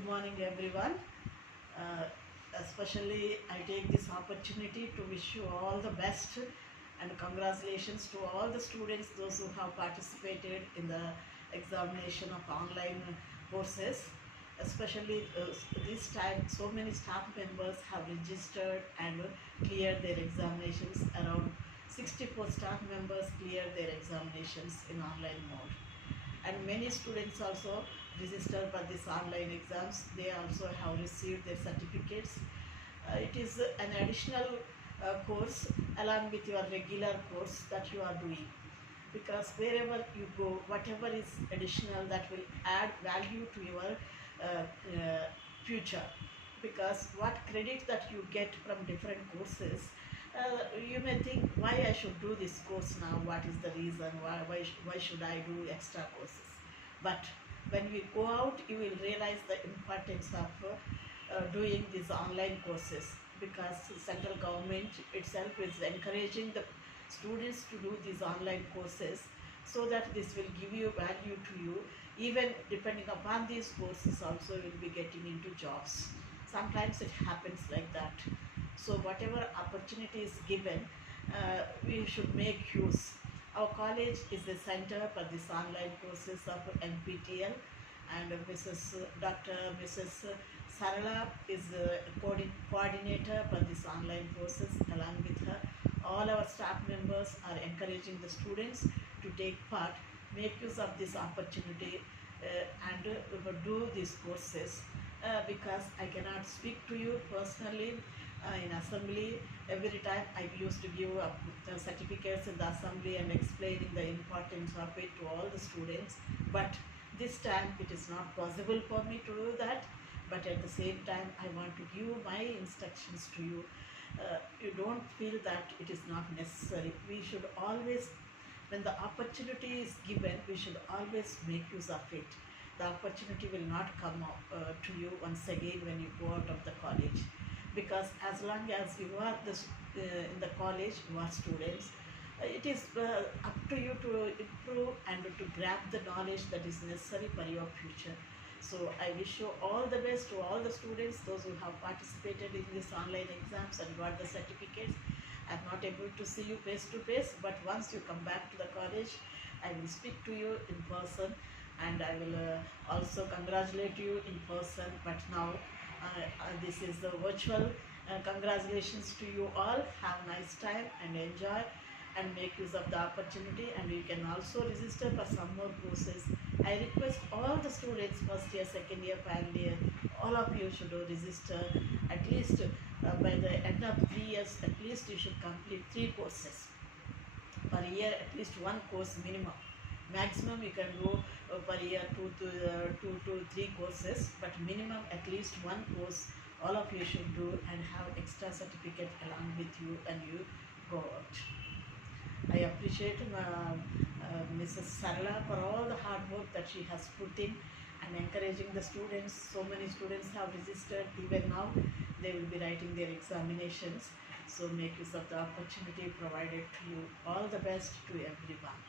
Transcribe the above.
Good morning, everyone. Uh, Especially, I take this opportunity to wish you all the best and congratulations to all the students, those who have participated in the examination of online courses. Especially this time, so many staff members have registered and cleared their examinations. Around 64 staff members cleared their examinations in online mode, and many students also register for this online exams. They also have received their certificates. It is an additional course along with your regular course that you are doing, because wherever you go, whatever is additional, that will add value to your future. Because what credit that you get from different courses, you may think, why I should do this course now, what is the reason, why should I do extra courses? But when we go out, you will realize the importance of doing these online courses, because central government itself is encouraging the students to do these online courses, so that this will give you value to you. Even depending upon these courses also, you will be getting into jobs. Sometimes it happens like that. So whatever opportunity is given, we should make use. Our college is the center for this online courses of NPTEL, and Mrs. Sarala is the coordinator for this online courses. Along with her, all our staff members are encouraging the students to take part, make use of this opportunity, and do these courses. Because I cannot speak to you personally in assembly. Every time I used to give the certificates in the assembly and explaining the importance of it to all the students. But this time it is not possible for me to do that. But at the same time, I want to give my instructions to you. You don't feel that it is not necessary. We should always, when the opportunity is given, we should always make use of it. The opportunity will not come to you once again when you go out of the college, because as long as you are in the college, you are students. It is up to you to improve and to grab the knowledge that is necessary for your future. So I wish you all the best to all the students, those who have participated in this online exams and got the certificates. I'm not able to see you face to face, but once you come back to the college, I will speak to you in person, and I will also congratulate you in person. But now this is the virtual. Congratulations to you all. Have a nice time and enjoy and make use of the opportunity, and you can also register for some more courses. I request all the students, first year, second year, final year, all of you should register. At least by the end of 3 years, at least you should complete 3 courses per year, at least 1 course minimum. Maximum you can go per year 2 to 3 courses, but minimum at least 1 course all of you should do, and have extra certificate along with you when you go out. I appreciate Mrs. Sarala for all the hard work that she has put in and encouraging the students. So many students have registered. Even now they will be writing their examinations. So make use of the opportunity provided to you. All the best to everyone.